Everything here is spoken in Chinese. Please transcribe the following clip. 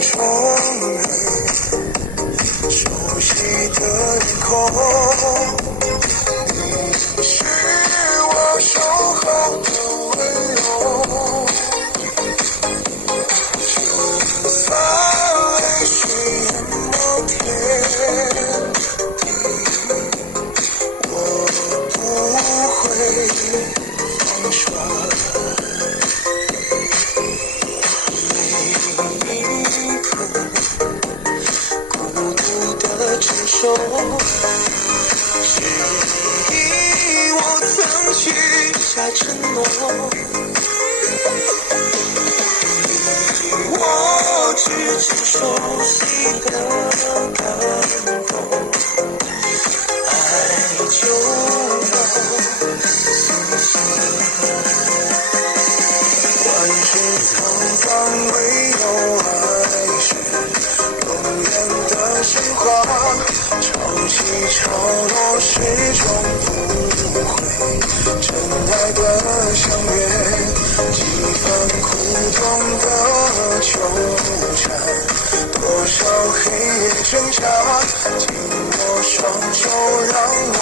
终于熟悉的脸孔，你是我守候的温柔。就算泪水淹没天地，我不会放手。承受，是因我曾许下承诺，我只承受熟悉的感动，爱就要苏醒。万事沧桑，唯有爱是永远的神话。潮起潮落，始终不会真爱的相约，几番苦痛的纠缠，多少黑夜挣扎，紧握双手，让我